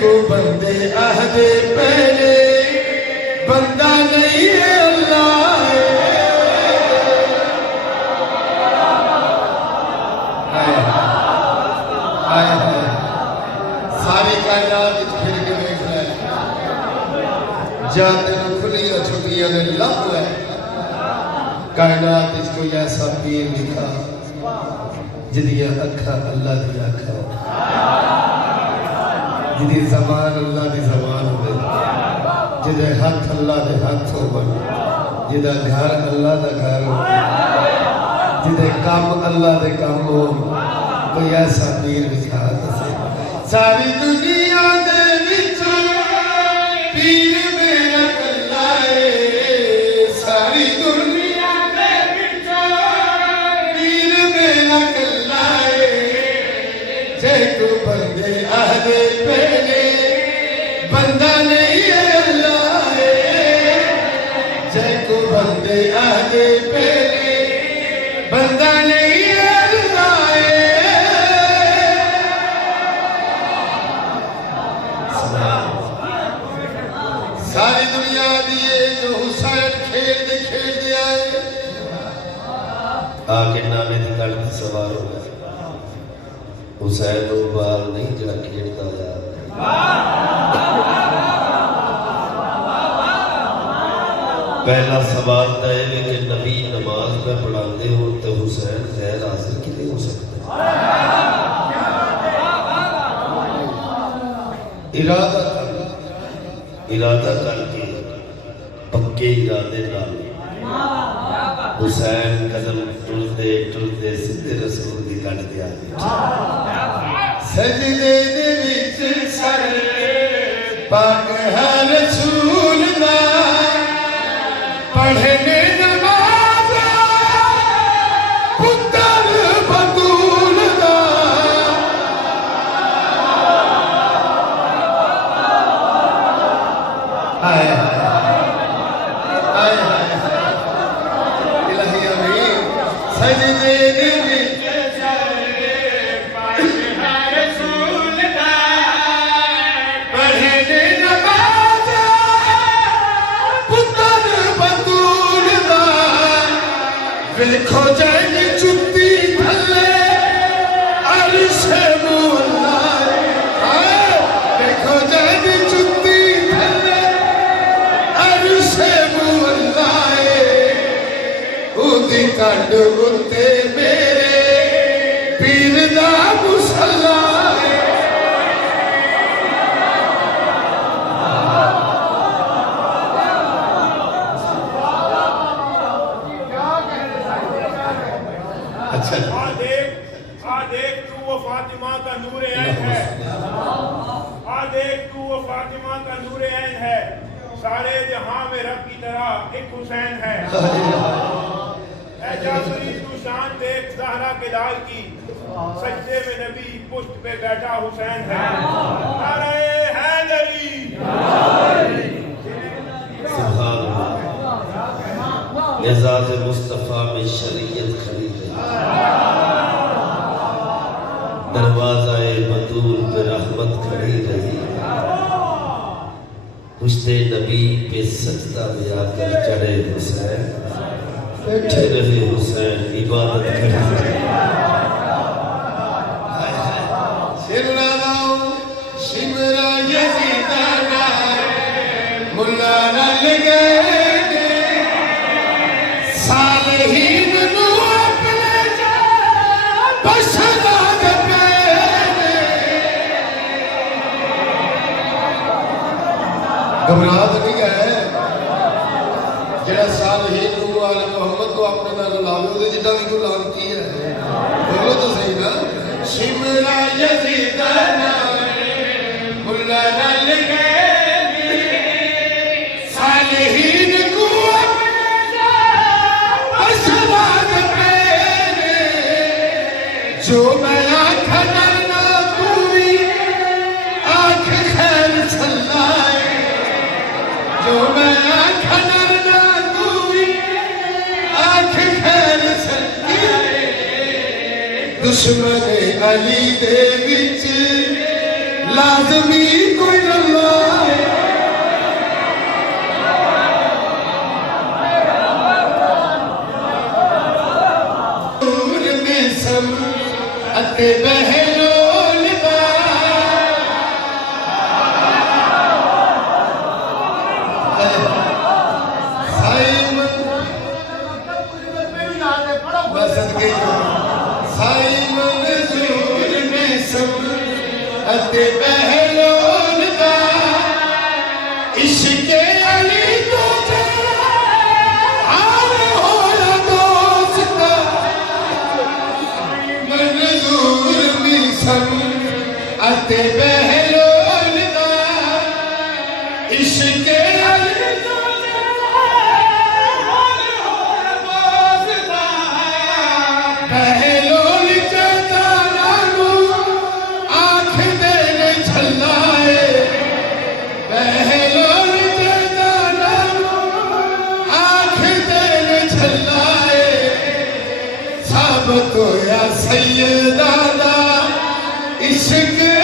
को बंदे अहदे पहले बंदा नहीं है अल्लाह सारी कायनात फिर के देख ले जा तेन खुलिया छुट्टियां ने लभ ले कायनात कोई ऐसा पीर दिखा जिदिया अखा अल्लाह दी अखा जिदी जबान अल्लाह दी जबान हो जिदे हाथ अल्लाह दे हाथ हो जिदा घर अल्लाह दा घर हो जिदे काम अल्लाह दे काम हो कोई ऐसा पीर दिखा दसे सारी दुनिया दे विच पीर मेरा कल्ला है सारी दुनिया दे विच पीर मेरा कल्ला है जे को बंदे अहदे पहले बंदा नहीं है अल्लाह है जे को बंदे अहदे पहले बंदा नहीं है अल्लाह सारी दुनिया दिए जो हुसैन खेल आए आके नाने की गल सवार हो गया हुसैन को बाल नहीं जरा खेलता यार पहला सवाल तो यह है कि नबी नमाज में पढ़ाते हो तो हुसैन गैर हाजिर कितने हो सकते इरादा करके पक्के इरादे नाल हुसैन कदम टुलते टुलते सीधे रसूल की कट दिया सजदे दे विच सर पाक है रसूल दा पढ़ने नमाज पुत्र बतूल दा आया सजदे दे विच रसूल दा पढ़ने नमाज पुत्र बतूल दा वेखो जैन चुप्पी थल्ले अर्श मौला वेखो जैन चुप्पी थल्ले अर्श मौला उदी कंड उत्ते मेरे पीर दा मुसल्ला अच्छा आ देख तू वो फातिमा का नूर ऐन है आ देख तू वो फातिमा का नूर ऐन है सारे जहां में रब की तरह एक हुसैन है ऐ जाफरी तू शान देख ज़हरा के लाल की सजदे में नबी पुश्त पे बैठा हुसैन है नारे हैदरी सुभान अल्लाह एजाज़ मुस्तफ़ा में शरीयत खड़ी है दरवाज़ा-ए बतूल पे रहमत खड़ी रही पुश्ते नबी पे सजदा में आकर चढ़े हुसैन बैठे रहे हुसैन इबादत करते शिमरा यजीदाना मुल्ला रल गए सालहीन नू अपने बशरा दे घबराहट नहीं है जेड़ा सालहीन नू वाले मोहम्मद को अपने नाल लावे ओदे जिड्डा भी कोई लानती है बोलो तो सही ना शिमरा यजीदाना मुल्ला रल गए सालहीन को अपने बशरा दे जो मैं आँख डरना तू भी आँख खैर छल्लाए जो मैं आँख डरना तू भी आँख खैर छल्लाए दुश्मन अली दे विच लाजमी कोई अल्लाह है नूर में सम अते बहलोल अते बहलोल दा इश्क़ अली तो हाल होया दोस्त मंजूर मिसन अते बहलोल दा इश्क़ अली तो हाल होया दोस्त बहलोल तो या सैयदा दा इश्क़